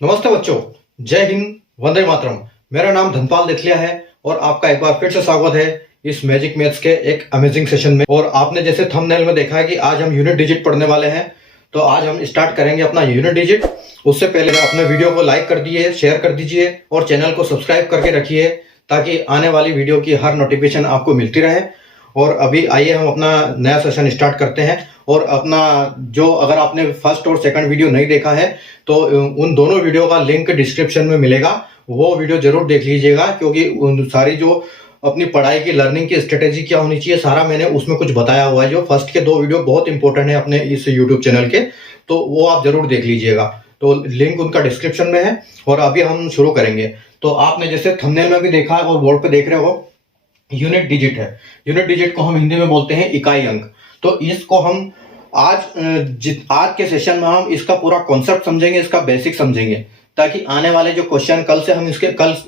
नमस्ते बच्चों, जय हिंद, वंदे मातरम। मेरा नाम धनपाल देथलिया है और आपका एक बार फिर से स्वागत है इस मैजिक मैथ्स के एक अमेजिंग सेशन में। और आपने जैसे थंबनेल में देखा है कि आज हम यूनिट डिजिट पढ़ने वाले हैं, तो आज हम स्टार्ट करेंगे अपना यूनिट डिजिट। उससे पहले अपने वीडियो को लाइक कर दिए, शेयर कर दीजिए और चैनल को सब्सक्राइब करके रखिए ताकि आने वाली वीडियो की हर नोटिफिकेशन आपको मिलती रहे। और अभी आइए हम अपना नया सेशन स्टार्ट करते हैं। और अपना जो अगर आपने फर्स्ट और सेकंड वीडियो नहीं देखा है तो उन दोनों वीडियो का लिंक डिस्क्रिप्शन में मिलेगा, वो वीडियो जरूर देख लीजिएगा, क्योंकि उन सारी जो अपनी पढ़ाई की लर्निंग की स्ट्रेटेजी क्या होनी चाहिए सारा मैंने उसमें कुछ बताया हुआ है। जो फर्स्ट के दो वीडियो बहुत इंपॉर्टेंट है अपने इस यूट्यूब चैनल के, तो वो आप जरूर देख लीजिएगा। तो लिंक उनका डिस्क्रिप्शन में है। और अभी हम शुरू करेंगे। तो आपने जैसे थंबनेल में भी देखा है और बोर्ड पे देख रहे हो, यूनिट डिजिट है। यूनिट डिजिट को हम हिंदी में बोलते हैं इकाई अंक। तो इसको हम आज के सेशन में हम इसका पूरा कॉन्सेप्ट समझेंगे, इसका बेसिक समझेंगे, ताकि आने वाले जो क्वेश्चन कल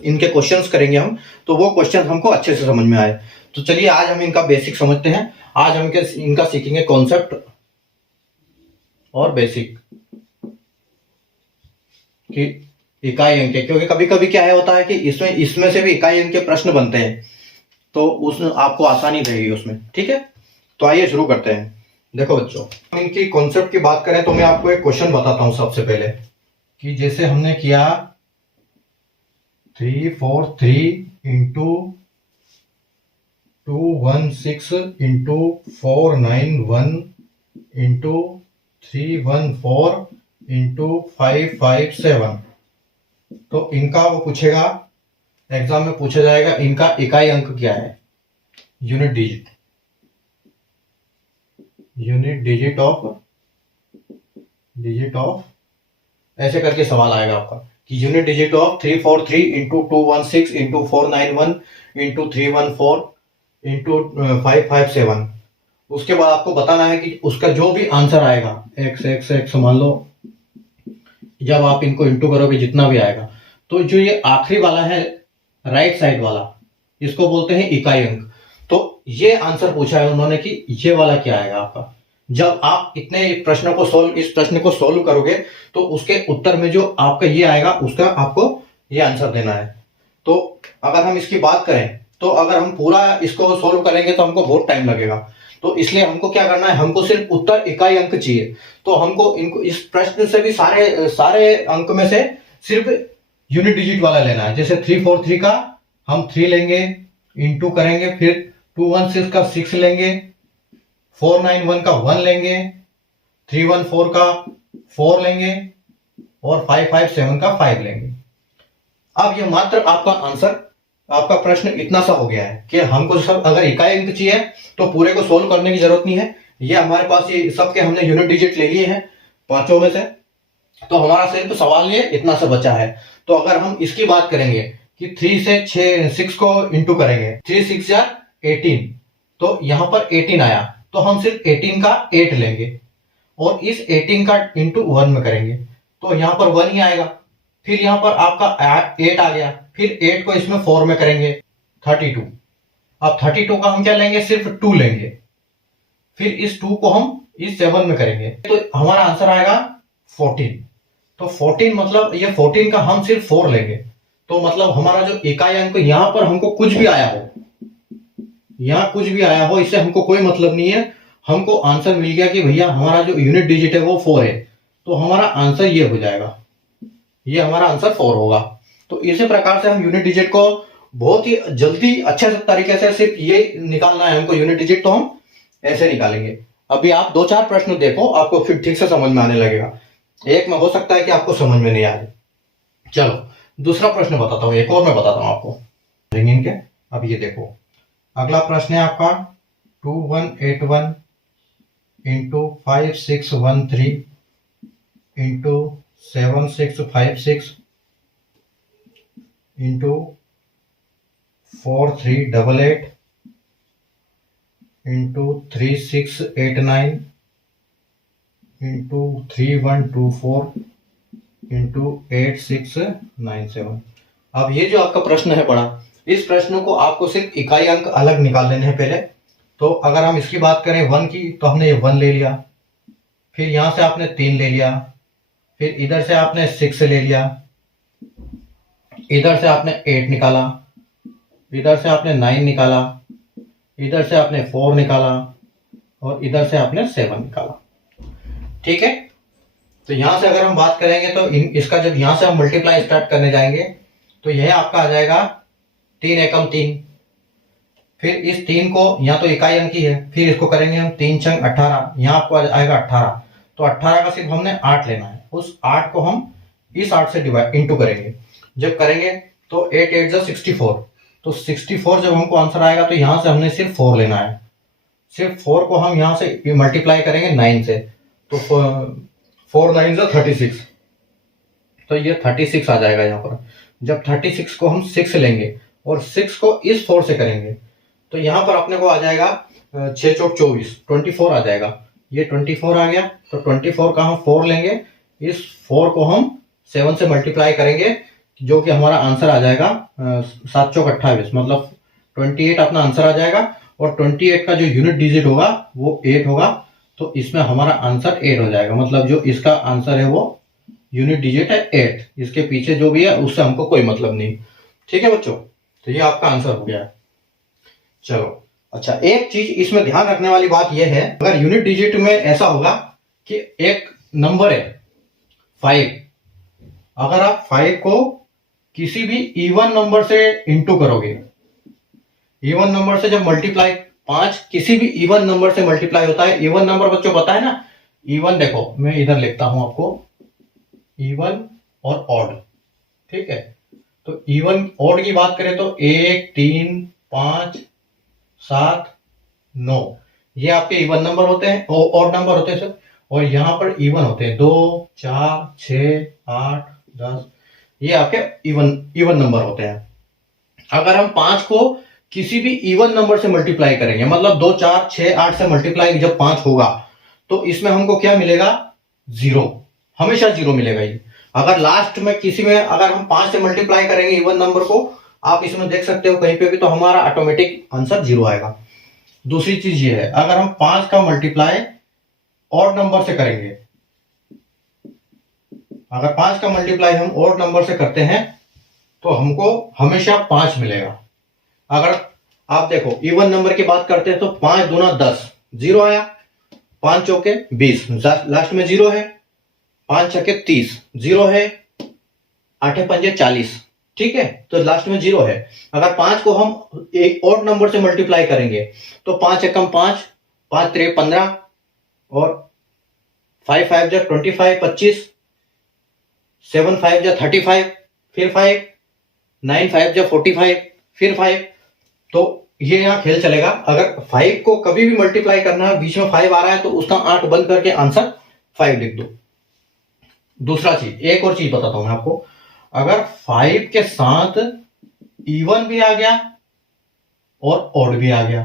इनके क्वेश्चंस करेंगे हम, तो वो क्वेश्चन हमको अच्छे से समझ में आए। तो चलिए आज हम इनका बेसिक समझते हैं। आज हम इनका सीखेंगे कॉन्सेप्ट और बेसिक कि इकाई अंक है, क्योंकि कभी कभी क्या है होता है कि इसमें से भी इकाई अंक के प्रश्न बनते हैं, तो उसमें आपको आसानी रहेगी उसमें। ठीक है, तो आइए शुरू करते हैं। देखो बच्चों, इनकी कॉन्सेप्ट की बात करें तो मैं आपको एक क्वेश्चन बताता हूं सबसे पहले, कि जैसे हमने किया 343 इंटू 216 इंटू 491 इंटू 314 इंटू 557, तो इनका वो पूछेगा, एग्जाम में पूछा जाएगा इनका इकाई अंक क्या है, यूनिट डिजिट ऑफ ऐसे करके सवाल आएगा आपका कि unit digit of 343 into 216 into 491 into 314 into 557। उसके बाद आपको बताना है कि उसका जो भी आंसर आएगा x मान लो, जब आप इनको इंटू करोगे जितना भी आएगा, तो जो ये आखिरी वाला है राइट साइड वाला, इसको बोलते हैं इकाई अंक। तो ये आंसर पूछा है उन्होंने कि ये वाला क्या आएगा आपका। जब आप इस प्रश्न को सोल्व करोगे तो उसके उत्तर में जो आपका ये आएगा उसका आपको ये आंसर देना है। तो अगर हम इसकी बात करें तो अगर हम पूरा इसको सोल्व करेंगे तो हमको बहुत टाइम लगेगा। तो इसलिए हमको क्या करना है, हमको सिर्फ उत्तर इकाई अंक चाहिए। तो हमको इनको इस प्रश्न से भी सारे अंक में से सिर्फ यूनिट डिजिट वाला लेना है। जैसे 343 का हम 3 लेंगे, इंटू करेंगे, फिर 216 का 6 लेंगे, 491 का 1 लेंगे, 314 का 4 लेंगे और 557 का 5 लेंगे। अब ये मात्र आपका आंसर, आपका प्रश्न इतना सा हो गया है कि हमको सब अगर इकाई अंक चाहिए तो पूरे को सोल्व करने की जरूरत नहीं है। ये हमारे पास ये सबके हमने यूनिट डिजिट ले लिए हैं पांचों में से, तो हमारा सिर्फ सवाल ये इतना सा बचा है। तो अगर हम इसकी बात करेंगे कि 3 से 6 को इंटू करेंगे, 3 6 या 18, तो यहां पर 18 आया, तो हम सिर्फ 18 का 8 लेंगे और इस 18 का इंटू 1 में करेंगे, तो यहां पर 1 ही आएगा। फिर यहां पर आपका 8 आ गया, फिर 8 को इसमें 4 में करेंगे, 32। अब 32 का हम क्या लेंगे, सिर्फ 2 लेंगे, फिर इस 2 को हम इस 7 में करेंगे, तो हमारा आंसर आएगा 14। तो 14 मतलब ये 14 का हम सिर्फ 4 लेंगे, तो मतलब हमारा जो इकाई अंक यहां पर हमको कुछ भी आया हो, यहां कुछ भी आया हो, इससे हमको कोई मतलब नहीं है। हमको आंसर मिल गया कि भैया हमारा जो यूनिट डिजिट है वो 4 है, तो हमारा आंसर ये हो जाएगा, ये हमारा आंसर 4 होगा। तो इसी प्रकार से हम यूनिट डिजिट को बहुत ही जल्दी अच्छे तरीके से सिर्फ ये निकालना है हमको यूनिट डिजिट, तो हम ऐसे निकालेंगे। अभी आप 2-4 प्रश्न देखो, आपको फिर ठीक से समझ में आने लगेगा। एक में हो सकता है कि आपको समझ में नहीं आए। चलो दूसरा प्रश्न बताता हूं, एक और मैं बताता हूं आपको रिंगिंग के। अब ये देखो, अगला प्रश्न है आपका 2181 into 5613 into 7656 into 4388 into 3689 into 3124 into 8697। अब ये जो आपका प्रश्न है बड़ा, इस प्रश्न को आपको सिर्फ इकाई अंक अलग निकाल लेने हैं पहले। तो अगर हम इसकी बात करें 1 की, तो हमने ये 1 ले लिया, फिर यहां से आपने 3 ले लिया, फिर इधर से आपने 6 ले लिया, इधर से आपने 8 निकाला, इधर से आपने 9 निकाला, इधर से आपने 4 निकाला और इधर से आपने 7 निकाला। ठीक है, तो यहां से अगर हम बात करेंगे तो इसका जब यहां से हम मल्टीप्लाई स्टार्ट करने जाएंगे तो यह आपका आ जाएगा 3 एकम 3। फिर इस 3 को, यहाँ तो इकाई अंकी है, फिर इसको करेंगे हम 3 छंग 18, यहाँ आपको आएगा 18। तो 18 का सिर्फ हमने 8 लेना है, उस 8 को हम इस 8 से डिवाइड इंटू करेंगे। जब करेंगे तो 8 8 जा 64, तो 64 जब हमको आंसर आएगा तो यहां से हमने सिर्फ 4 लेना है। सिर्फ 4 को हम यहां से मल्टीप्लाई करेंगे 9 से, तो 4 9 जा 36, तो ये 36 आ जाएगा यहाँ पर। जब 36 को हम 6 लेंगे और 6 को इस 4 से करेंगे तो यहाँ पर अपने को आ जाएगा 6 चौक 24, 24 आ जाएगा। ये 24 आ गया, तो 24 का हम 4 लेंगे, इस 4 को हम 7 से मल्टीप्लाई करेंगे, जो कि हमारा आंसर आ जाएगा 7 चौक 28, मतलब 28 अपना आंसर आ जाएगा। और 28 का जो यूनिट डिजिट होगा वो 8 होगा, तो इसमें हमारा आंसर 8 हो जाएगा। मतलब जो इसका आंसर है वो यूनिट डिजिट है 8, इसके पीछे जो भी है उससे हमको कोई मतलब नहीं। ठीक है बच्चों, तो ये आपका आंसर हो गया। चलो अच्छा, एक चीज इसमें ध्यान रखने वाली बात यह है, अगर यूनिट डिजिट में ऐसा होगा कि एक नंबर है 5, अगर आप 5 को किसी भी इवन नंबर से इंटू करोगे, इवन नंबर से जब मल्टीप्लाई, 5 किसी भी इवन नंबर से मल्टीप्लाई होता है। इवन नंबर बच्चों पता है ना, इवन देखो मैं इधर लिखता हूं आपको, इवन और ऑड। ठीक है, तो इवन ऑड की बात करें तो 1 3 5 7 9, ये आपके इवन नंबर होते हैं, ऑड नंबर होते हैं सर। और यहां पर इवन होते हैं 2 4 6 8 10, ये आपके इवन नंबर होते हैं। अगर हम 5 को किसी भी इवन नंबर से मल्टीप्लाई करेंगे, मतलब 2 4 6 8 से मल्टीप्लाई जब 5 होगा तो इसमें हमको क्या मिलेगा, 0, हमेशा 0 मिलेगा ये। अगर लास्ट में किसी में अगर हम 5 से मल्टीप्लाई करेंगे इवन नंबर को, आप इसमें देख सकते हो कहीं पे भी, तो हमारा ऑटोमेटिक आंसर 0 आएगा। दूसरी चीज ये है, अगर हम 5 का मल्टीप्लाई ऑड नंबर से करेंगे, अगर 5 का मल्टीप्लाई हम ऑड नंबर से करते हैं तो हमको हमेशा 5 मिलेगा। अगर आप देखो इवन नंबर की बात करते हैं तो 5 दूना 10, 0 आया, 5 चौके 20, लास्ट में 0 है, 5 छक्के 30, 0 है, 8 पंजे 40। ठीक है, तो लास्ट में 0 है। अगर 5 को हम एक ऑड नंबर से मल्टीप्लाई करेंगे तो 5 एकम 5, 5 3 15 और 5 5 जा 25 25, 7 5 जा 35, फिर 5, 9 5 जा 45, फिर 5। तो ये यहाँ खेल चलेगा। अगर 5 को कभी भी मल्टीप्लाई करना है, बीच में 5 आ रहा है तो उसका 8 बंद करके आंसर 5 लिख दो। दूसरा चीज, एक और चीज बताता हूं मैं आपको, अगर 5 के साथ इवन भी आ गया और ऑड भी आ गया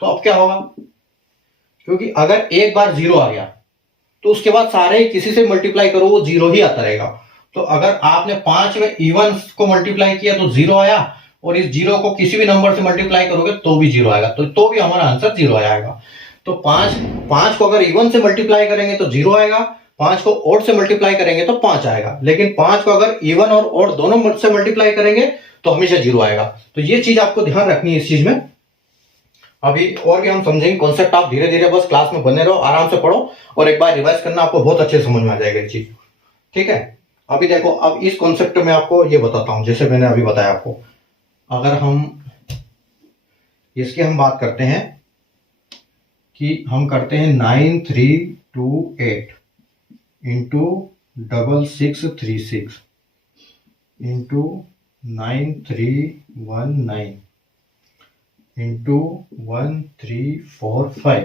तो अब क्या होगा, क्योंकि अगर एक बार 0 आ गया तो उसके बाद सारे किसी से मल्टीप्लाई करो वो 0 ही आता रहेगा। तो अगर आपने 5 में इवन को मल्टीप्लाई किया तो 0 आया, और इस 0 को किसी भी नंबर से मल्टीप्लाई करोगे तो भी 0 आएगा, तो भी हमारा आंसर 0 आएगा। तो 5 को अगर इवन से मल्टीप्लाई करेंगे तो 0 आएगा, 5 को ऑड से मल्टीप्लाई करेंगे तो 5 आएगा, लेकिन 5 को अगर इवन और ऑड दोनों से मल्टीप्लाई करेंगे तो हमेशा 0 आएगा। तो ये चीज आपको ध्यान रखनी है इस चीज में। अभी और भी हम समझेंगे कॉन्सेप्ट, आप धीरे धीरे बस क्लास में बने रहो, आराम से पढ़ो और एक बार रिवाइज करना, आपको बहुत अच्छे समझ में आ जाएगा ये चीज। ठीक है, अभी देखो, अब इस कॉन्सेप्ट में आपको ये बताता हूं, जैसे मैंने अभी बताया आपको, अगर हम इसकी हम बात करते हैं कि हम करते हैं 9328 इंटू 6636 इंटू 9319 इंटू 1345।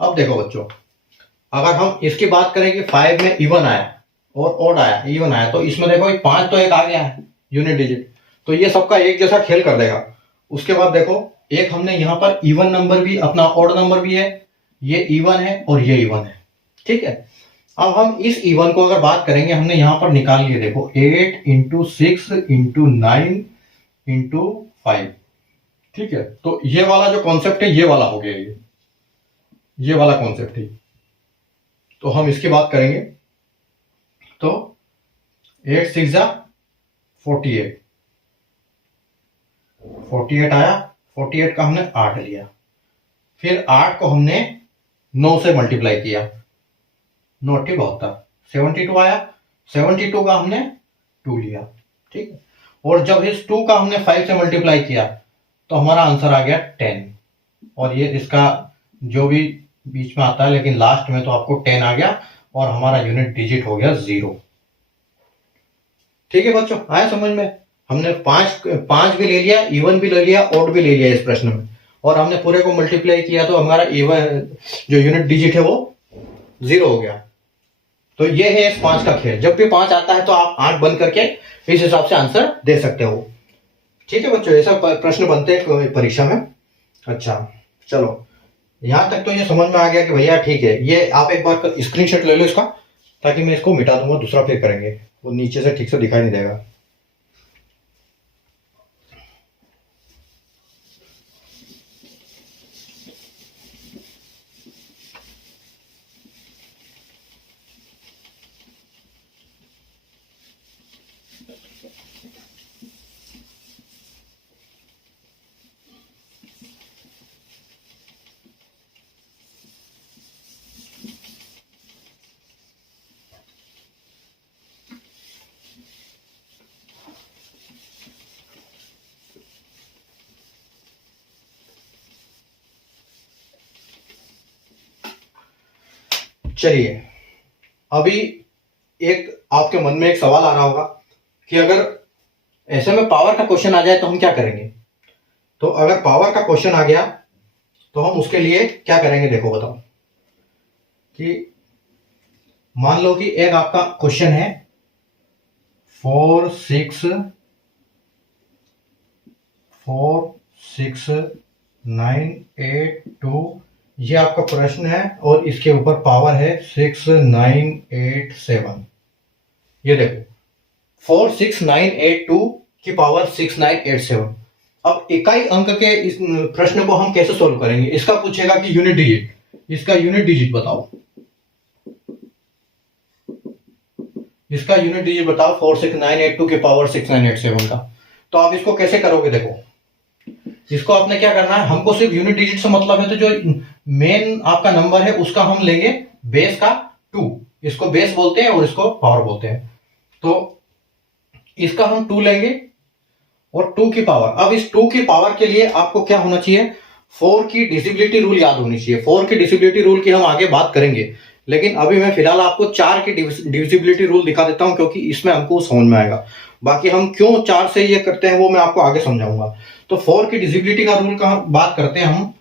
अब देखो बच्चों, अगर हम इसकी बात करें कि 5 में इवन आया और ऑड आया, इवन आया, तो इसमें देखो 5 तो एक आ गया है यूनिट डिजिट, तो ये सबका एक जैसा खेल कर देगा। उसके बाद देखो, एक हमने यहां पर इवन नंबर भी, अपना ऑड नंबर भी है, ये इवन है और ये इवन है। ठीक है, अब हम इस इवन को अगर बात करेंगे, हमने यहां पर निकाल लिया, देखो 8 इंटू 6 इंटू 9 इंटू 5। ठीक है, तो ये वाला जो कॉन्सेप्ट है ये वाला हो गया, ये वाला कॉन्सेप्ट है। तो हम इसकी बात करेंगे तो 8 6 जा 48 48 आया, 48 का हमने 8 लिया, फिर 8 को हमने 9 से मल्टीप्लाई किया, 9 8 72, 72 आया, 72 का हमने 2 लिया, ठीक है। और जब इस 2 का हमने 5 से मल्टीप्लाई किया तो हमारा आंसर आ गया 10, और ये इसका जो भी बीच में आता है, लेकिन लास्ट में तो आपको 10 आ गया और हमारा यूनिट डिजिट हो गया 0। ठीक है बच्चों, आया समझ में? हमने पांच भी ले लिया, इवन भी ले लिया, ऑड भी ले लिया इस प्रश्न में, और हमने पूरे को मल्टीप्लाई किया तो हमारा इवन जो यूनिट डिजिट है वो 0 हो गया। तो ये है इस 5 का खेल। जब भी 5 आता है तो आप आंख बंद करके इस हिसाब से आंसर दे सकते हो। ठीक है बच्चों, ऐसा प्रश्न बनते हैं परीक्षा में। अच्छा चलो, यहां तक तो ये समझ में आ गया कि भैया ठीक है। ये आप एक बार स्क्रीनशॉट ले लो इसका, ताकि मैं इसको मिटा दूंगा, दूसरा फिर करेंगे, वो नीचे से ठीक से दिखाई नहीं देगा। चलिए, अभी एक आपके मन में एक सवाल आ रहा होगा कि अगर ऐसे में पावर का क्वेश्चन आ जाए तो हम क्या करेंगे। तो अगर पावर का क्वेश्चन आ गया तो हम उसके लिए क्या करेंगे, देखो बताओ। कि मान लो कि एक आपका क्वेश्चन है 4 6 9 8 2, ये आपका प्रश्न है और इसके ऊपर पावर है 6 9 8 7। ये देखो 4 6 9 8 2 की पावर 6 9 8 7। अब इकाई अंक के इस प्रश्न को हम कैसे सोल्व करेंगे। इसका पूछेगा कि यूनिट डिजिट, इसका यूनिट डिजिट बताओ, इसका यूनिट डिजिट बताओ 4 6 9 8 2 की पावर 6 9 8 7 का। तो आप इसको कैसे करोगे, देखो इसको आपने क्या करना है, हमको सिर्फ यूनिट डिजिट से मतलब है, तो जो मेन आपका नंबर है उसका हम लेंगे बेस का 2, इसको बेस बोलते हैं और इसको पावर बोलते हैं। तो इसका हम 2 लेंगे और 2 की पावर। अब इस 2 की पावर के लिए आपको क्या होना चाहिए, 4 की डिविजिबिलिटी रूल याद होनी चाहिए। 4 की डिविजिबिलिटी रूल की हम आगे बात करेंगे, लेकिन अभी मैं फिलहाल आपको 4 की डिविजिबिलिटी रूल दिखा देता हूं, क्योंकि इसमें हमको समझ में आएगा। बाकी हम क्यों 4 से ये करते हैं वो मैं आपको आगे समझाऊंगा। तो 4 की डिविजिबिलिटी का रूल का बात करते हैं हम।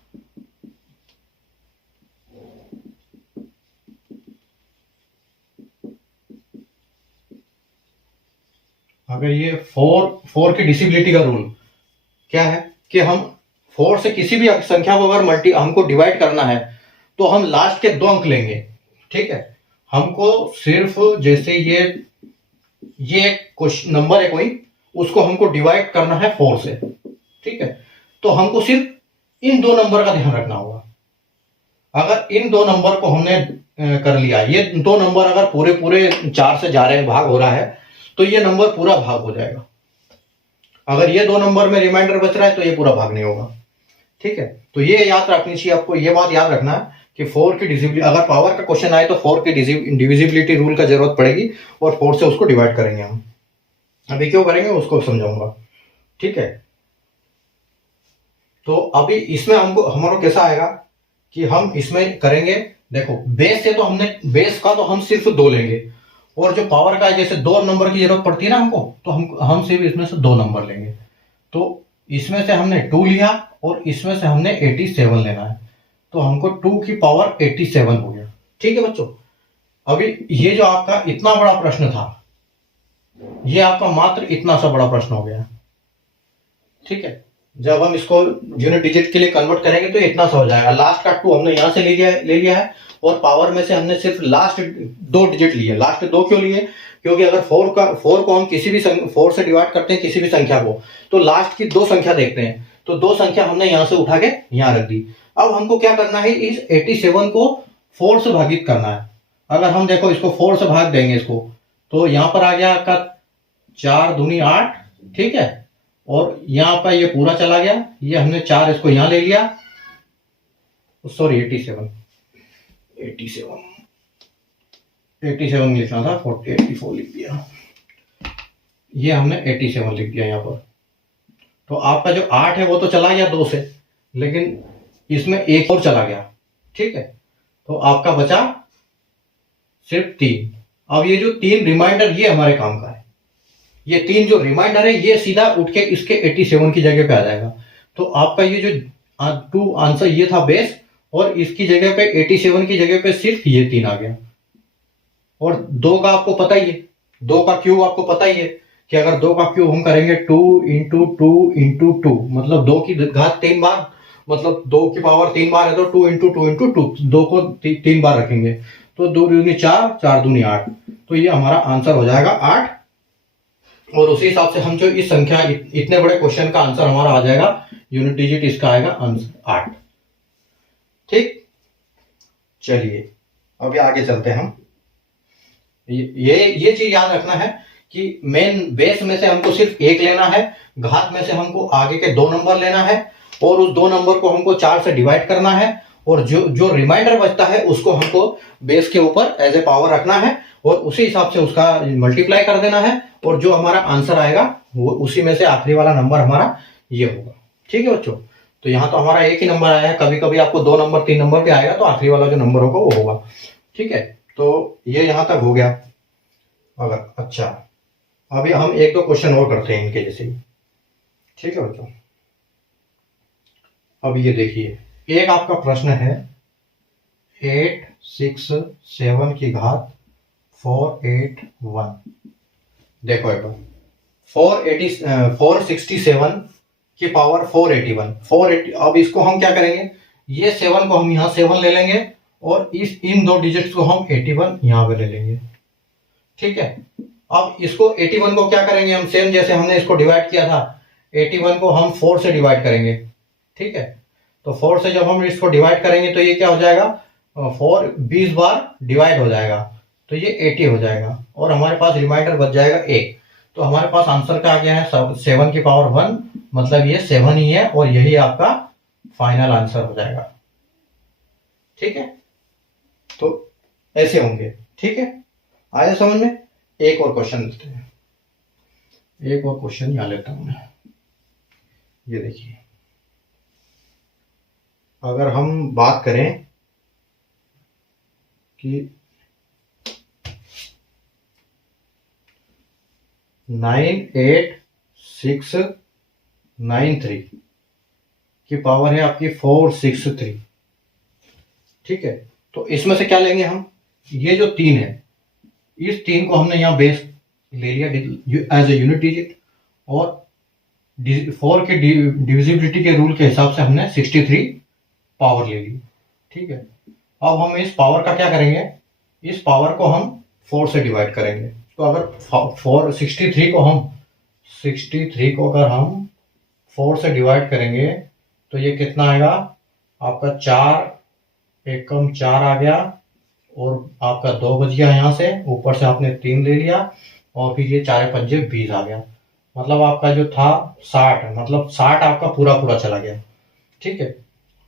अगर ये 4 की डिविजिबिलिटी का रूल क्या है कि हम 4 से किसी भी संख्या को अगर हमको डिवाइड करना है तो हम लास्ट के 2 अंक लेंगे। ठीक है, हमको सिर्फ जैसे ये कुछ नंबर है कोई, उसको हमको डिवाइड करना है 4 से। ठीक है, तो हमको सिर्फ इन 2 नंबर का ध्यान रखना होगा। अगर इन 2 नंबर को हमने कर लिया, ये 2 नंबर अगर पूरे 4 से जा रहे हैं, भाग हो रहा है, तो ये नंबर पूरा भाग हो जाएगा। अगर ये 2 नंबर में रिमाइंडर बच रहा है तो ये पूरा भाग नहीं होगा। ठीक है, तो ये याद रखनी चाहिए आपको, ये बात याद रखना है कि 4 की डिविजिबिलिटी, अगर पावर का क्वेश्चन आए तो 4 की डिविजिबिलिटी रूल का जरूरत पड़ेगी और 4 से उसको डिवाइड करेंगे हम। अभी क्यों करेंगे उसको समझाऊंगा। ठीक है, तो अभी इसमें हमको हमारा कैसा आएगा कि हम इसमें करेंगे, देखो बेस से तो हमने, बेस का तो हम सिर्फ 2 लेंगे, और जो पावर का है जैसे 2 नंबर की जरूरत पड़ती है ना हमको, तो हम सिर्फ इसमें से 2 नंबर लेंगे। तो इसमें से हमने 2 लिया और इसमें से हमने 87 लेना है, तो हमको 2 की पावर 87 हो गया। ठीक है बच्चों, अभी ये जो आपका इतना बड़ा प्रश्न था, ये आपका मात्र इतना सा बड़ा प्रश्न हो गया। ठीक है, जब हम इसको यूनिट डिजिट के लिए कन्वर्ट करेंगे तो इतना सा हो जाएगा। लास्ट का 2 हमने यहां से ले लिया है, और पावर में से हमने सिर्फ लास्ट 2 डिजिट लिए। लास्ट 2 क्यों लिए, क्योंकि अगर 4 को हम किसी भी 4 से डिवाइड करते हैं किसी भी संख्या को, तो लास्ट की 2 संख्या देखते हैं, तो 2 संख्या हमने यहां से उठा के यहां रख दी। अब हमको क्या करना है, इस 87 को 4 से भागित करना है। अगर हम देखो इसको 4 से भाग देंगे इसको, तो यहां पर आ गया आपका 4 दूनी 8, ठीक है। और यहाँ पर ये पूरा चला गया, ये हमने 4 इसको यहाँ ले लिया, सॉरी 87 लिखना था, 84 लिख दिया, ये हमने 87 लिख दिया यहाँ पर। तो आपका जो 8 है वो तो चला गया 2 से, लेकिन इसमें एक और चला गया, ठीक है। तो आपका बचा सिर्फ 3। अब ये जो 3 रिमाइंडर ये हमारे काम का है, ये 3 जो रिमाइंडर है ये सीधा उठ के इसके 87 की जगह पे आ जाएगा। तो आपका ये जो 2 आंसर ये था बेस, और इसकी जगह पे 87 की जगह पे सिर्फ ये 3 आ गया। और 2 का आपको पता ही है, 2 का क्यूब आपको पता ही है कि अगर 2 का क्यूब हम करेंगे 2 इंटू 2 इंटू 2, मतलब 2 की घात 3 बार, मतलब 2 की पावर 3 बार है, तो 2 इंटू 2 इंटू 2, 2 को 3 बार रखेंगे, तो 2 दूनी 4, 4 दूनी 8, तो ये हमारा आंसर हो जाएगा 8। और उसी हिसाब से हम जो इस संख्या, इतने बड़े क्वेश्चन का आंसर हमारा आ जाएगा, यूनिट डिजिट इसका आएगा आंसर 8। ठीक, चलिए अभी आगे चलते हैं हम। ये चीज याद रखना है कि मेन बेस में से हमको सिर्फ 1 लेना है, घात में से हमको आगे के 2 नंबर लेना है, और उस 2 नंबर को हमको 4 से डिवाइड करना है, और जो रिमाइंडर बचता है उसको हमको बेस के ऊपर एज ए पावर रखना है, और उसी हिसाब से उसका मल्टीप्लाई कर देना है, और जो हमारा आंसर आएगा वो उसी में से आखिरी वाला नंबर हमारा ये होगा। ठीक है बच्चों, तो यहाँ तो हमारा एक ही नंबर आया है, कभी कभी आपको 2 नंबर 3 नंबर पे आएगा, तो आखिरी वाला जो नंबर होगा वो होगा। ठीक है, तो ये यहाँ तक हो गया। अगर अच्छा, अभी हम 1-2 क्वेश्चन और करते हैं इनके जैसे ही। ठीक है बच्चों, अब ये देखिए, एक आपका प्रश्न है 867 की घात 481। देखो एक बार, 467 की पावर 480। अब इसको हम क्या करेंगे, ये 7 को हम यहाँ 7 ले लेंगे, और इन 2 डिजिट्स को हम 81 यहाँ पे ले लेंगे। ठीक है, अब इसको 81 को क्या करेंगे हम, सेम जैसे हमने इसको डिवाइड किया था, 81 को हम 4 से डिवाइड करेंगे। ठीक है, तो 4 से जब हम इसको डिवाइड करेंगे तो ये क्या हो जाएगा, 4 20 बार डिवाइड हो जाएगा, तो ये 80 हो जाएगा, और हमारे पास रिमाइंडर बच जाएगा 1। तो हमारे पास आंसर क्या आ गया है, 7 की पावर 1, मतलब ये 7 ही है, और यही आपका फाइनल आंसर हो जाएगा। ठीक है, तो ऐसे होंगे। ठीक है, आया समझ में। एक और क्वेश्चन लेते हैं, एक और क्वेश्चन यहाँ लेता हूं मैं। ये देखिए, अगर हम बात करें कि 98693 की पावर है आपकी 463। ठीक है, तो इसमें से क्या लेंगे हम, ये जो 3 है, इस 3 को हमने यहाँ बेस ले लिया एज ए यूनिट डिजिट, और 4 के डिविजिबिलिटी के रूल के हिसाब से हमने 63 पावर ले ली। ठीक है, अब हम इस पावर का क्या करेंगे, इस पावर को हम 4 से डिवाइड करेंगे। तो अगर 63 को अगर हम 4 से डिवाइड करेंगे तो ये कितना आएगा आपका, 4 एकम 4 आ गया, और आपका 2 बच गया यहाँ से, ऊपर से आपने 3 ले लिया, और फिर ये 4 पंजे 20 आ गया, मतलब आपका जो था 60, मतलब 60 आपका पूरा चला गया। ठीक है,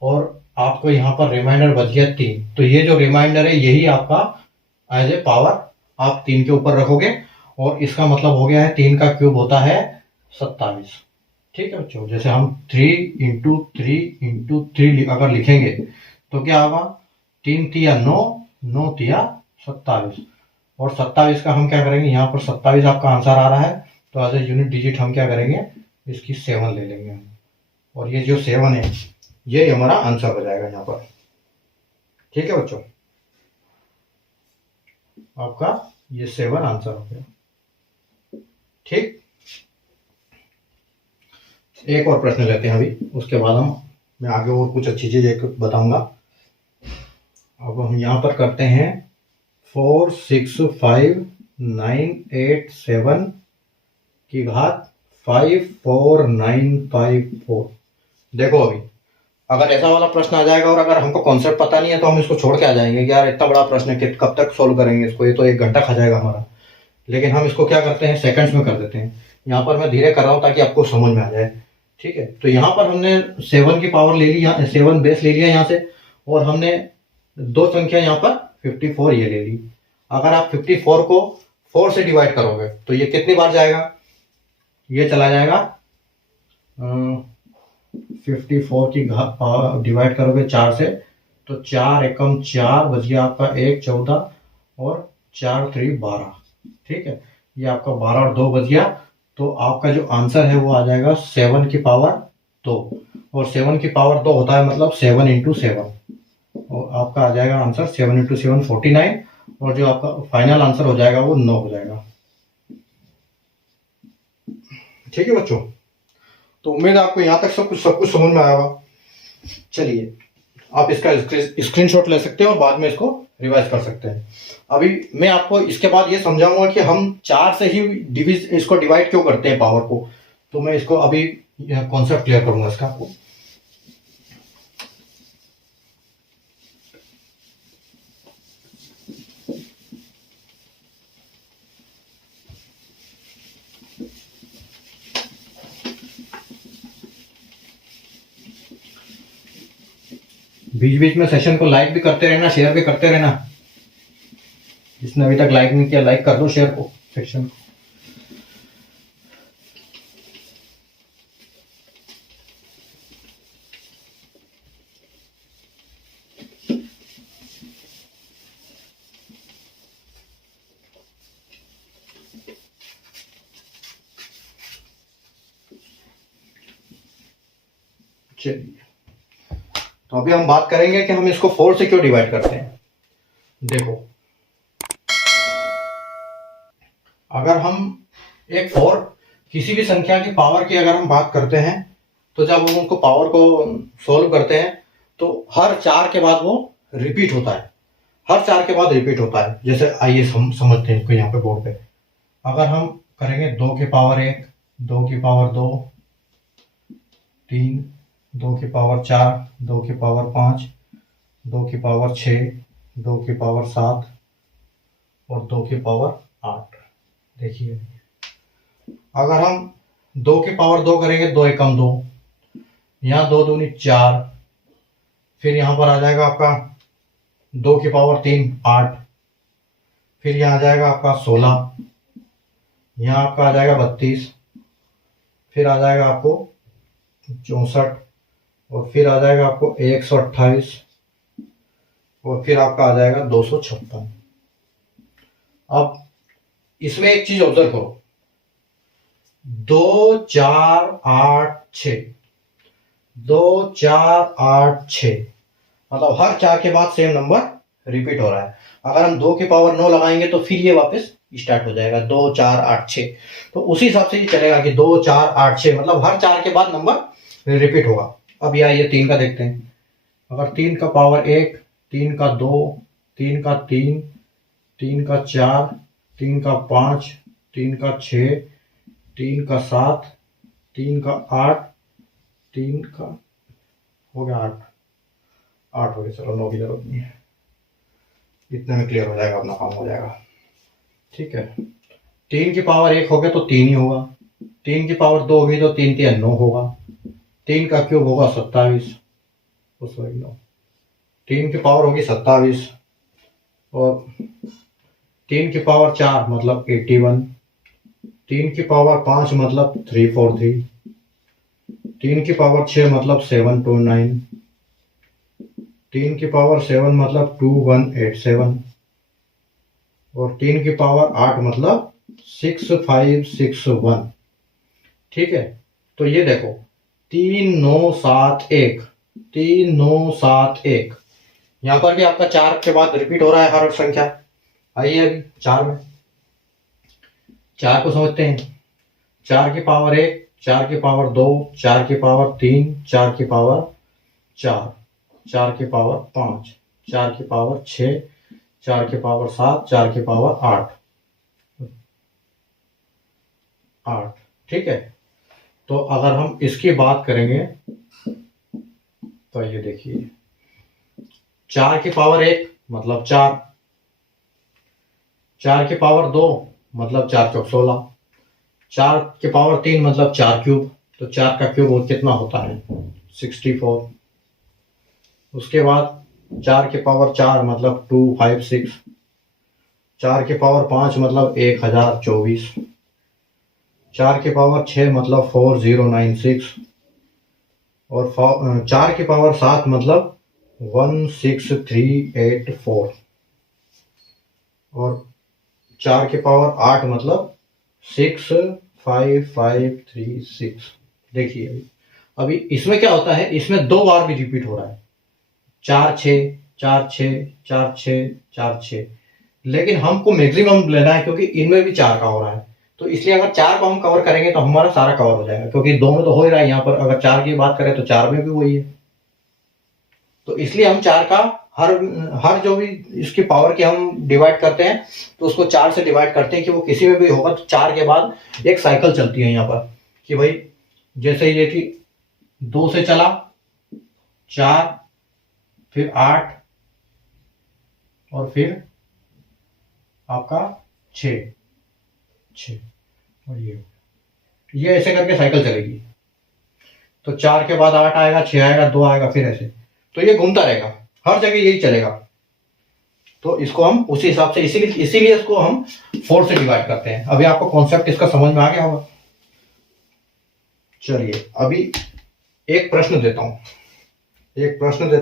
और आपको यहाँ पर रिमाइंडर बच गया 3, तो ये जो रिमाइंडर है यही आपका एज ए पावर आप 3 के ऊपर रखोगे, और इसका मतलब हो गया है 3 का क्यूब होता है 27। ठीक है बच्चों, जैसे हम 3 इंटू 3 इंटू 3 अगर लिखेंगे तो क्या होगा, 3 तिया 9, 9 तिया 27, और 27 का हम क्या करेंगे, यहाँ पर 27 आपका आंसर आ रहा है, तो एज ए यूनिट डिजिट हम क्या करेंगे, इसकी 7 ले लेंगे हम, और ये जो 7 है ये हमारा आंसर हो जाएगा यहाँ पर। ठीक है बच्चों, आपका ये 7 आंसर हो गया। ठीक, एक और प्रश्न लेते हैं अभी, उसके बाद मैं आगे और कुछ अच्छी चीज एक बताऊंगा। अब हम यहाँ पर करते हैं 465987 की घात 54954। देखो अभी अगर ऐसा वाला प्रश्न आ जाएगा और अगर हमको कॉन्सेप्ट पता नहीं है तो हम इसको छोड़ के आ जाएंगे कि यार इतना बड़ा प्रश्न है कि कब तक सोल्व करेंगे इसको, ये तो 1 घंटा खा जाएगा हमारा। लेकिन हम इसको क्या करते हैं, सेकंड्स में कर देते हैं। यहाँ पर मैं धीरे कर रहा हूँ ताकि आपको समझ में आ जाए। ठीक है, तो यहाँ पर हमने 7 की पावर ले ली, 7 बेस ले लिया यहाँ से, और हमने दो संख्या यहाँ पर 54 ये ले ली। अगर आप 54 को 4 से डिवाइड करोगे तो ये कितनी बार जाएगा, ये चला जाएगा 54 की डिवाइड करोगे 4 से तो 4 एकम 4 बच गया आपका 1 14 और 4 3 12। ठीक है, ये आपका 12 और 2 बच गया। तो आपका जो आंसर है वो आ जाएगा 7 की पावर 2, और 7 की पावर 2 होता है मतलब 7 इंटू 7, और आपका आ जाएगा आंसर 7 इंटू 7 49, और जो आपका फाइनल आंसर हो जाएगा वो 9 हो जाएगा। ठीक है बच्चों, तो उम्मीद है आपको यहाँ तक सब कुछ समझ में आया होगा। चलिए, आप इसका स्क्रीनशॉट ले सकते हैं और बाद में इसको रिवाइज कर सकते हैं। अभी मैं आपको इसके बाद ये समझाऊंगा कि हम 4 से ही इसको डिवाइड क्यों करते हैं पावर को। तो मैं इसको अभी कॉन्सेप्ट क्लियर करूंगा इसका आपको। बीच बीच में सेशन को लाइक भी करते रहना, शेयर भी करते रहना। जिसने अभी तक लाइक नहीं किया, लाइक कर दो शेयर को, सेक्शन को। चलिए, तो अभी हम बात करेंगे कि हम इसको 4 से क्यों डिवाइड करते हैं। देखो, अगर हम एक 4 किसी भी संख्या की पावर की अगर हम बात करते हैं, तो जब हम उनको पावर को सोल्व करते हैं तो हर 4 के बाद वो रिपीट होता है, हर 4 के बाद रिपीट होता है। जैसे आइए समझते हैं इसको यहाँ पे बोर्ड पे। अगर हम करेंगे 2 की पावर 1, 2 की पावर 2, 3, 2 की पावर 4, 2 की पावर 5, 2 की पावर 6, 2 की पावर 7 और 2 की पावर 8। देखिए, अगर हम 2 की पावर 2 करेंगे, 2 एकम 2, यहाँ 2 दूनी 4, फिर यहाँ पर आ जाएगा आपका 2 की पावर 3 8, फिर यहाँ आ जाएगा आपका 16, यहाँ आपका आ जाएगा 32, फिर आ जाएगा आपको 64, और फिर आ जाएगा आपको 128, और फिर आपका आ जाएगा 256। अब इसमें एक चीज ऑब्जर्व करो, 2 4 8 6, 2 4 8 6, मतलब हर 4 के बाद सेम नंबर रिपीट हो रहा है। अगर हम 2 की पावर 9 लगाएंगे तो फिर ये वापस स्टार्ट हो जाएगा 2 4 8 6। तो उसी हिसाब से ये चलेगा कि 2 4 8 6, मतलब हर 4 के बाद नंबर रिपीट होगा। अब ये 3 का देखते हैं। अगर 3 का पावर 1, 3 का 2, 3 का 3, 3 का 4, 3 का 5, 3 का 6, 3 का 7, 3 का 8, 3 का हो गया 8 हो गया। चलो 9 की जरूरत नहीं है, इतने में क्लियर हो जाएगा, अपना काम हो जाएगा। ठीक है, 3 की पावर 1 हो गया तो 3 ही होगा, 3 की पावर 2 होगी तो 3 3 9 होगा, 3 का क्यूब होगा 27, सॉरी 9, 3 की पावर होगी 27, और 3 की पावर 4 मतलब 81, 3 की पावर 5 मतलब 343, 3 की पावर 6 मतलब 729, 3 की पावर 7 मतलब 2187, और 3 की पावर 8 मतलब 6561। ठीक है, तो ये देखो 3971, 3971, यहां पर भी आपका 4 के बाद रिपीट हो रहा है हर संख्या। आइए अभी 4 में, 4 को समझते हैं। 4 की पावर 1, 4 की पावर 2, 4 की पावर 3, 4 की पावर 4, 4 की पावर 5, 4 की पावर 6, 4 की पावर 7, 4 की पावर 8। ठीक है, तो अगर हम इसकी बात करेंगे तो ये देखिए, 4 की पावर 1 मतलब 4, 4 की पावर 2 मतलब 4 चौक 16, 4 के पावर 3 मतलब 4 क्यूब, तो 4 का क्यूब कितना होता है 64। उसके बाद 4 के पावर 4 मतलब 256, 4 के पावर 5 मतलब 1024, 4 के पावर 6 मतलब 4096, और 4 के पावर 7 मतलब 16384, और 4 के पावर 8 मतलब 65536। देखिए अभी इसमें क्या होता है, इसमें 2 बार भी रिपीट हो रहा है, 4 6 4 6 4 6 4 6, लेकिन हमको मैक्सिमम लेना है क्योंकि इनमें भी 4 का हो रहा है, तो इसलिए अगर 4 को हम कवर करेंगे तो हमारा सारा कवर हो जाएगा, क्योंकि 2 में तो हो ही रहा है यहाँ पर। अगर 4 की बात करें तो 4 में भी वही है, तो इसलिए हम 4 का हर हर जो भी इसकी पावर की हम डिवाइड करते हैं तो उसको 4 से डिवाइड करते हैं कि वो किसी में भी होगा, तो 4 के बाद एक साइकिल चलती है यहाँ पर कि भाई जैसे ये कि 2 से चला 4, फिर 8, और फिर आपका 6, और ये ऐसे करके साइकिल चलेगी। तो 4 के बाद 8 आएगा, 6 आएगा, 2 आएगा, फिर ऐसे, तो ये घूमता रहेगा, हर जगह यही चलेगा। तो इसको हम उसी हिसाब से इसीलिए इसको हम 4 से डिवाइड करते हैं। अभी आपको कॉन्सेप्ट इसका समझ में आ गया होगा। चलिए अभी एक प्रश्न देता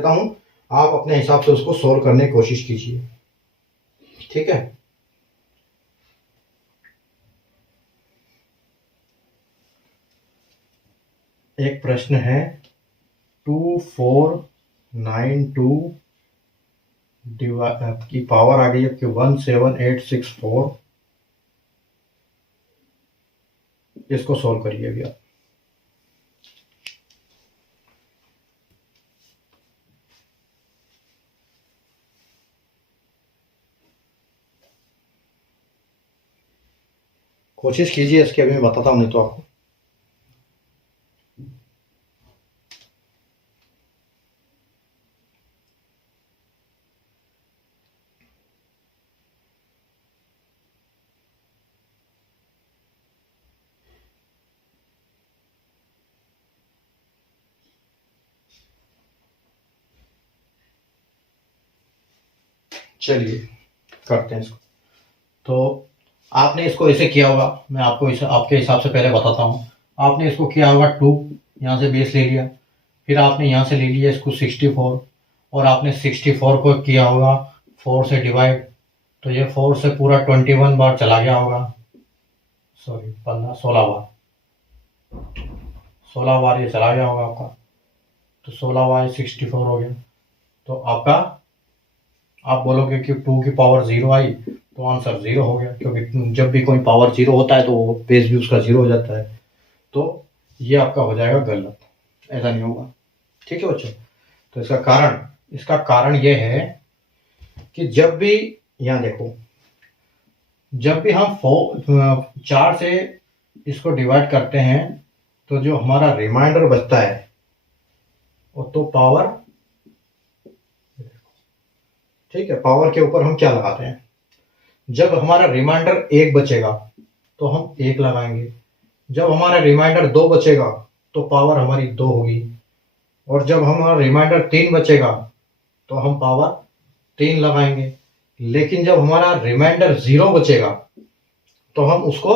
हूं, आप अपने हिसाब से उसको सोल्व करने की कोशिश कीजिए, ठीक है। एक प्रश्न है 2492 की पावर आ गई है कि 17864, इसको सोल्व करिए अभी आप। कोशिश कीजिए इसके, अभी मैं बताता हूँ नहीं तो आपको। चलिए करते हैं इसको। तो आपने इसको ऐसे किया होगा, मैं आपको आपके हिसाब से पहले बताता हूँ। आपने इसको किया होगा 2, यहाँ से बेस ले लिया, फिर आपने यहाँ से ले लिया इसको 64, और आपने 64 को किया होगा 4 से डिवाइड, तो ये 4 से पूरा 21 बार चला गया होगा, सॉरी 16 बार, 16 बार ये चला गया होगा आपका। तो 16 बार 64 हो गया, तो आपका आप बोलोगे कि 2 की पावर 0 आई, तो आंसर 0 हो गया, क्योंकि जब भी कोई पावर 0 होता है तो वो बेस भी उसका 0 हो जाता है। तो ये आपका हो जाएगा गलत, ऐसा नहीं होगा, ठीक है बच्चों। तो इसका कारण ये है कि जब भी यहाँ देखो, जब भी हम 4 से इसको डिवाइड करते हैं तो जो हमारा रिमाइंडर बचता है वो तो पावर, ठीक है, पावर के ऊपर हम क्या लगाते हैं, जब हमारा रिमाइंडर 1 बचेगा तो हम 1 लगाएंगे, जब हमारा रिमाइंडर 2 बचेगा तो पावर हमारी 2 होगी, और जब हमारा रिमाइंडर 3 बचेगा तो हम पावर 3 लगाएंगे। लेकिन जब हमारा रिमाइंडर 0 बचेगा तो हम उसको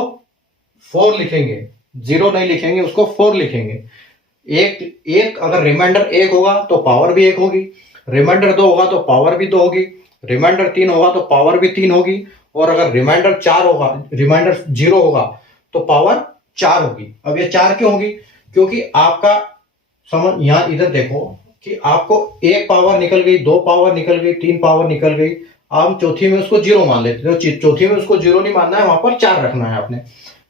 4 लिखेंगे, 0 नहीं लिखेंगे, उसको 4 लिखेंगे। एक अगर रिमाइंडर 1 होगा तो पावर भी 1 होगी, रिमाइंडर 2 होगा तो पावर भी 2 होगी, रिमाइंडर 3 होगा तो पावर भी 3 होगी, और अगर रिमाइंडर 4 होगा, रिमाइंडर 0 होगा तो पावर 4 होगी। अब ये 4 क्यों होगी, क्योंकि आपका समझ यहाँ इधर देखो कि आपको 1 पावर निकल गई, 2 पावर निकल गई, 3 पावर निकल गई, आप चौथी में उसको 0 मान लेते हो, चौथी में उसको 0 नहीं मानना है, वहां पर 4 रखना है आपने।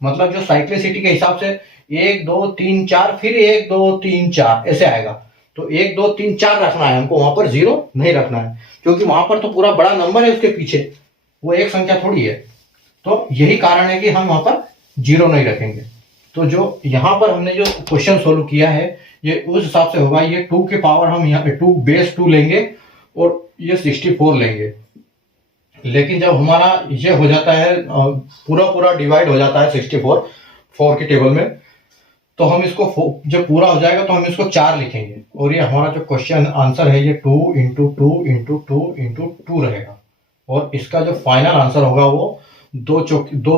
मतलब जो साइक्लिसिटी के हिसाब से 1 2 3 4, फिर 1 2 3 4 ऐसे आएगा, तो 1 2 3 4 रखना है हमको, वहां पर 0 नहीं रखना है, क्योंकि वहां पर तो पूरा बड़ा नंबर है उसके पीछे, वो एक संख्या थोड़ी है। तो यही कारण है कि हम वहां पर 0 नहीं रखेंगे। तो जो यहाँ पर हमने जो क्वेश्चन सोल्व किया है ये उस हिसाब से होगा, ये 2 के पावर हम यहाँ पे 2 बेस 2 लेंगे और ये 64 लेंगे, लेकिन जब हमारा ये हो जाता है पूरा पूरा डिवाइड हो जाता है 64 4 की टेबल में, तो हम इसको जब पूरा हो जाएगा तो हम इसको 4 लिखेंगे, और ये हमारा जो क्वेश्चन आंसर है ये 2 into two into two into two रहेगा। और इसका जो फाइनल आंसर होगा वो 2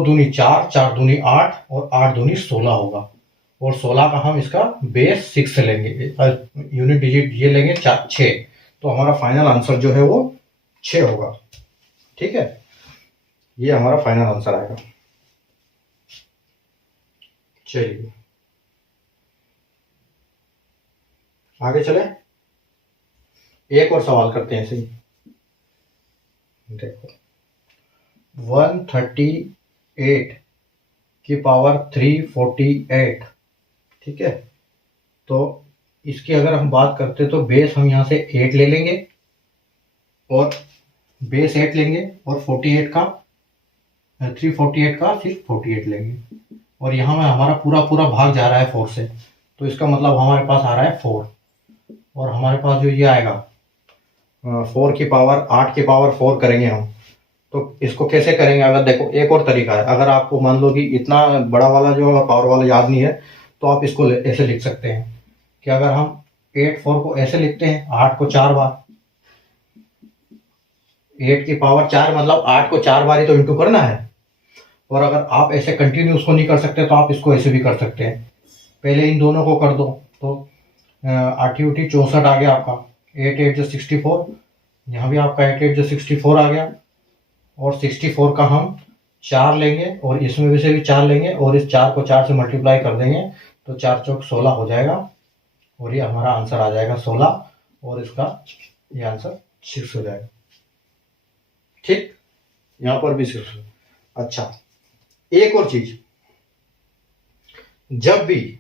दूनी 4, 4 दूनी 8 और 8 दूनी 16 होगा। और 16 का हम इसका बेस 6 लेंगे, यूनिट डिजिट ये लेंगे 6, तो हमारा फाइनल आंसर जो है वो 6 होगा। ठीक है, ये हमारा फाइनल आंसर आएगा। चलिए आगे चले, एक और सवाल करते हैं। सही देखो, 138 की पावर 348, ठीक है। तो इसकी अगर हम बात करते तो बेस हम यहाँ से 8 ले लेंगे, और बेस 8 लेंगे, और 48 का 348 का सिर्फ 48 लेंगे, और यहाँ में हमारा पूरा पूरा भाग जा रहा है 4 से, तो इसका मतलब हमारे पास आ रहा है 4। और हमारे पास जो ये आएगा 4 की पावर 8 की पावर 4 करेंगे हम, तो इसको कैसे करेंगे? अगर देखो एक और तरीका है, अगर आपको मान लो कि इतना बड़ा वाला जो पावर वाला याद नहीं है, तो आप इसको ऐसे लिख सकते हैं कि अगर हम 8 4 को ऐसे लिखते हैं, 8 को 4 बार, 8 की पावर 4 मतलब 8 को 4 बार ही तो इंटू करना है। और अगर आप ऐसे कंटिन्यू उसको नहीं कर सकते तो आप इसको ऐसे भी कर सकते हैं, पहले इन दोनों को कर दो, तो 8 उठी 64 आ गया आपका, 8 8 जो 64, यहाँ भी आपका 8 8 जो 64 आ गया, और 64 का हम 4 लेंगे, और इसमें भी से भी 4 लेंगे, और इस 4 को 4 से मल्टीप्लाई कर देंगे, तो 4 चौक 16 हो जाएगा, और ये हमारा आंसर आ जाएगा 16, और इसका ये आंसर 6 हो जाएगा। ठीक, यहाँ पर भी 6। अच्छा, एक और चीज, जब भी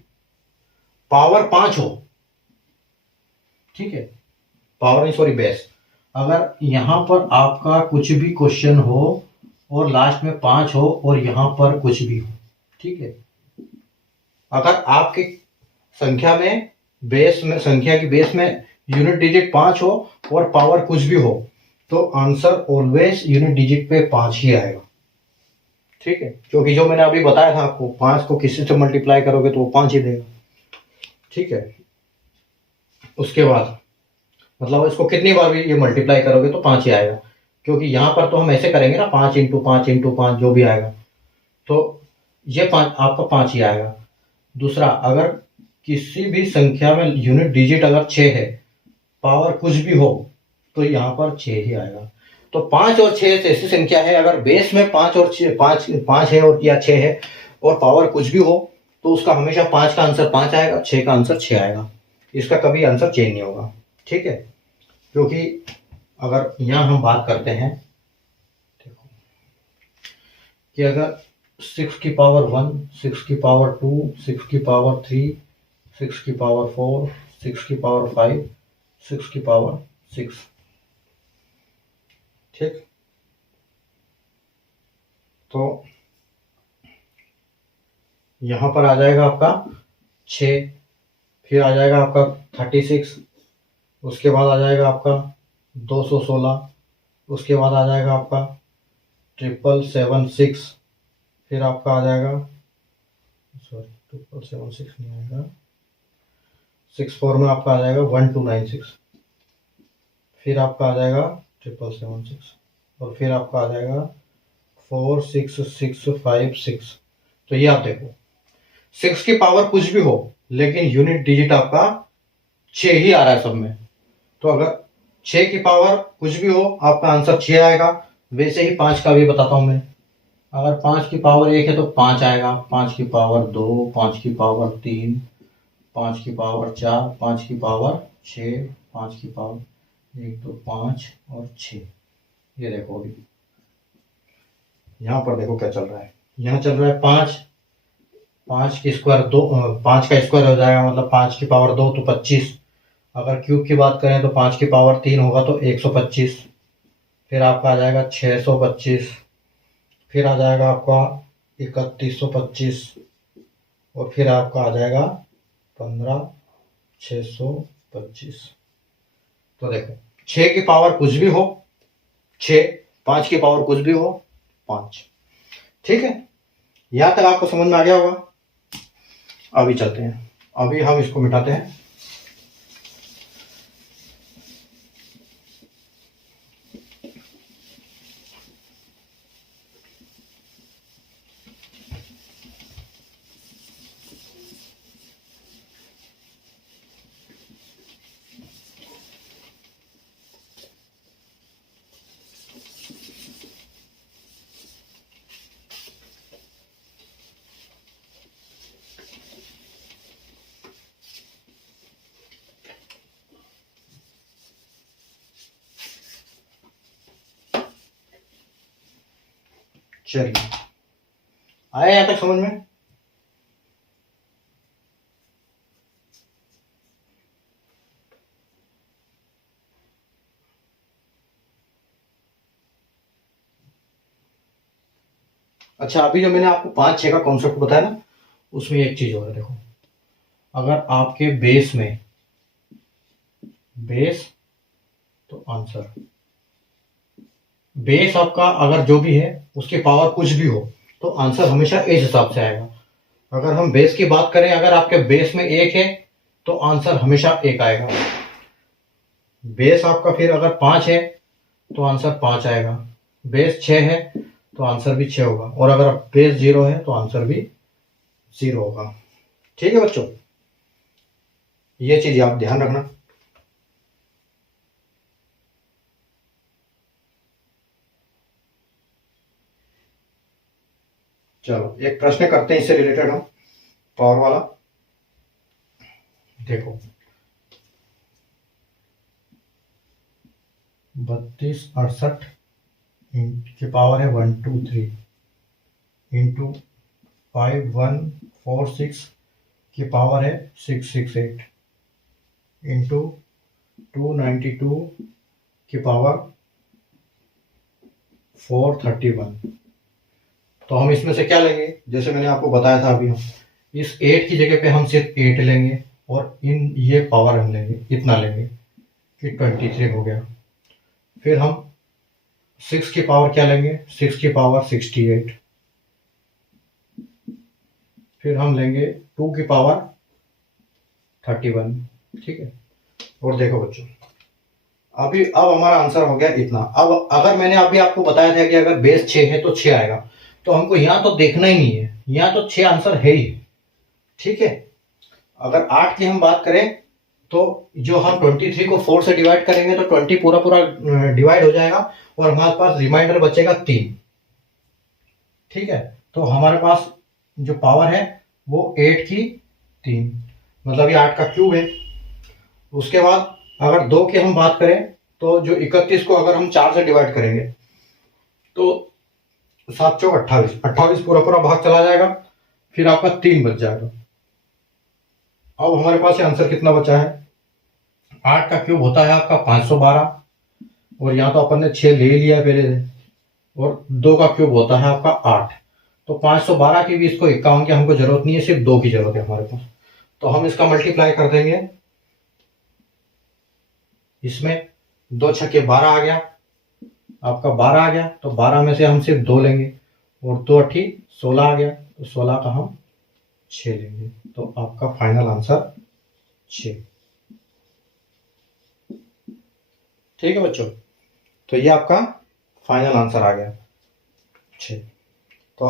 पावर 5 हो, ठीक है, पावर नहीं सॉरी बेस, अगर यहाँ पर आपका कुछ भी क्वेश्चन हो और लास्ट में 5 हो और यहाँ पर कुछ भी हो, ठीक है, अगर आपकी संख्या में बेस में संख्या की बेस में यूनिट डिजिट 5 हो और पावर कुछ भी हो, तो आंसर ऑलवेज यूनिट डिजिट पे 5 ही आएगा। ठीक है, क्योंकि जो मैंने अभी बताया था आपको, 5 को किसी से मल्टीप्लाई करोगे तो वो 5 ही देगा। ठीक है, उसके बाद मतलब इसको कितनी बार भी ये मल्टीप्लाई करोगे तो 5 ही आएगा, क्योंकि यहाँ पर तो हम ऐसे करेंगे ना, 5 इंटू 5 इंटू 5 जो भी आएगा, तो ये 5 आपका 5 ही आएगा। दूसरा, अगर किसी भी संख्या में यूनिट डिजिट अगर 6 है, पावर कुछ भी हो, तो यहाँ पर 6 ही आएगा। तो 5 और 6 ऐसी संख्या है, अगर बेस में 5 और 6 5 है और या 6 है और पावर कुछ भी हो, तो उसका हमेशा 5 का आंसर 5 आएगा, 6 का आंसर 6 आएगा, इसका कभी आंसर चेंज नहीं होगा। ठीक है, क्योंकि अगर यहाँ हम बात करते हैं, देखो कि अगर 6 की पावर 1, 6 की पावर 2, 6 की पावर 3, 6 की पावर 4, 6 की पावर 5, 6 की पावर 6, ठीक, तो यहाँ पर आ जाएगा आपका 6, फिर आ जाएगा आपका 36, उसके बाद आ जाएगा आपका 216, उसके बाद आ जाएगा आपका 776, फिर आपका आ जाएगा, सॉरी 776 नहीं आएगा, 64 में आपका आ जाएगा 1296, फिर आपका आ जाएगा 776, और फिर आपका आ जाएगा 46656। तो ये आप देखो, 6 की पावर कुछ भी हो लेकिन यूनिट डिजिट आपका 6 ही आ रहा है सब में, तो अगर 6 की पावर कुछ भी हो आपका आंसर 6 आएगा। वैसे ही 5 का भी बताता हूं मैं, अगर 5 की पावर 1 है तो 5 आएगा, 5 की पावर 2, 5 की पावर 3, 5 की पावर 4, 5 की पावर 6, 5 की पावर 1 तो 5 और 6। ये देखो अभी यहाँ पर देखो क्या चल रहा है, यहाँ चल रहा है 5, 5 की स्क्वायर 2, 5 का स्क्वायर हो जाएगा मतलब 5 की पावर 2 तो 25, अगर क्यूब की बात करें तो 5 की पावर 3 होगा तो 125, फिर आपका आ जाएगा 625, फिर आ जाएगा आपका 3125, और फिर आपका आ जाएगा 15625। तो देखो 6 की पावर कुछ भी हो 6, 5 की पावर कुछ भी हो 5। ठीक है, यहां तक आपको समझ में आ गया होगा। अभी चलते हैं, अभी हम इसको मिटाते हैं। चलिए, आया यहां तक समझ में? अच्छा, अभी जो मैंने आपको 5-6 का कॉन्सेप्ट बताया ना, उसमें एक चीज और है। देखो, अगर आपके बेस तो आंसर, बेस आपका अगर जो भी है उसकी पावर कुछ भी हो तो आंसर हमेशा इस हिसाब से आएगा। अगर हम बेस की बात करें, अगर आपके बेस में 1 है तो आंसर हमेशा 1 आएगा। बेस आपका फिर अगर 5 है तो आंसर 5 आएगा। बेस 6 है तो आंसर भी 6 होगा, और अगर बेस 0 है तो आंसर भी 0 होगा। ठीक है बच्चों, ये चीज आप ध्यान रखना। चलो एक प्रश्न करते हैं इससे रिलेटेड हम, पावर वाला। देखो, 3268 की पावर है 123 इंटू 5146 की पावर है 668 इंटू 292 की पावर 431। तो हम इसमें से क्या लेंगे? जैसे मैंने आपको बताया था अभी, हम इस 8 की जगह पे हम सिर्फ 8 लेंगे, और इन ये पावर हम लेंगे, इतना लेंगे कि 23 हो गया। फिर हम 6 की पावर क्या लेंगे? 6 की पावर 68। फिर हम लेंगे 2 की पावर 31। ठीक है, और देखो बच्चों, अभी अब हमारा आंसर हो गया इतना। अब अगर मैंने अभी आपको बताया था कि अगर बेस 6 है तो 6 आएगा, तो हमको यहां तो देखना ही नहीं है, यहां तो 6 आंसर है ही। ठीक है, अगर 8 की हम बात करें तो जो हम 23 को 4 से डिवाइड करेंगे तो 20 पूरा पूरा डिवाइड हो जाएगा, और हमारे पास रिमाइंडर बचेगा 3। ठीक है, तो हमारे पास जो पावर है वो 8 की 3, मतलब ये 8 का क्यूब है। उसके बाद अगर 2 की हम बात करें तो जो 31 को अगर हम 4 से डिवाइड करेंगे तो 7 चौक 28, 28 पूरा पूरा भाग चला जाएगा, फिर आपका 3 बच जाएगा। अब हमारे पास ये आंसर कितना बचा है? 8 का क्यूब होता है आपका 512, और यहाँ तो अपन ने 6 ले लिया पहले से, और 2 का क्यूब होता है आपका 8। तो 512 की भी इसको 51 की हमको जरूरत नहीं है, सिर्फ 2 की जरूरत है हमारे पास। तो हम इसका मल्टीप्लाई कर देंगे, इसमें 2 छक्के 12 आ गया, आपका 12 आ गया, तो 12 में से हम सिर्फ 2 लेंगे, और 2 अट्ठी 16 आ गया, तो 16 का हम 6 लेंगे। तो आपका फाइनल आंसर 6। ठीक है बच्चों, तो ये आपका फाइनल आंसर आ गया 6। तो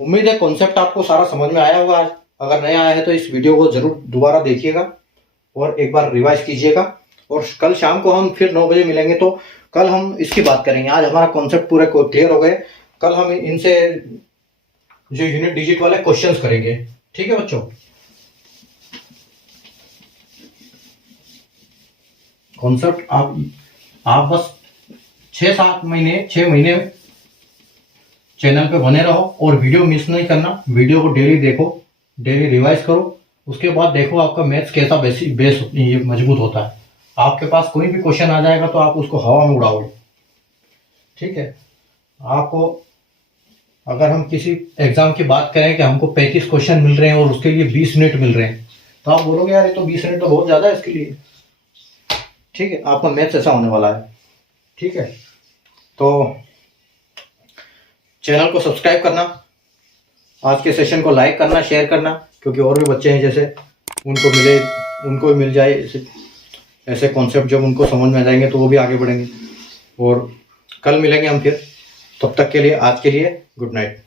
उम्मीद है कॉन्सेप्ट आपको सारा समझ में आया होगा। आज अगर नहीं आया है तो इस वीडियो को जरूर दोबारा देखिएगा और एक बार रिवाइज कीजिएगा, और कल शाम को हम फिर 9 बजे मिलेंगे। तो कल हम इसकी बात करेंगे। आज हमारा कॉन्सेप्ट पूरे क्लियर हो गए, कल हम इनसे जो यूनिट डिजिट वाले क्वेश्चंस करेंगे। ठीक है बच्चों, कॉन्सेप्ट आप बस 6 महीने चैनल पे बने रहो, और वीडियो मिस नहीं करना। वीडियो को डेली देखो, डेली रिवाइज करो, उसके बाद देखो आपका मैथ्स कैसा बेस ये मजबूत होता है। आपके पास कोई भी क्वेश्चन आ जाएगा तो आप उसको हवा में उड़ाओगे। ठीक है, आपको अगर हम किसी एग्जाम की बात करें कि हमको 35 क्वेश्चन मिल रहे हैं और उसके लिए 20 मिनट मिल रहे हैं, तो आप बोलोगे यार ये तो 20 मिनट तो बहुत ज्यादा है इसके लिए। ठीक है, आपका मैथ्स ऐसा होने वाला है। ठीक है, तो चैनल को सब्सक्राइब करना, आज के सेशन को लाइक करना, शेयर करना, क्योंकि और भी बच्चे हैं जैसे उनको भी मिल जाए ऐसे कॉन्सेप्ट। जब उनको समझ में आ जाएंगे तो वो भी आगे बढ़ेंगे। और कल मिलेंगे हम फिर, तब तक के लिए आज के लिए गुड नाइट।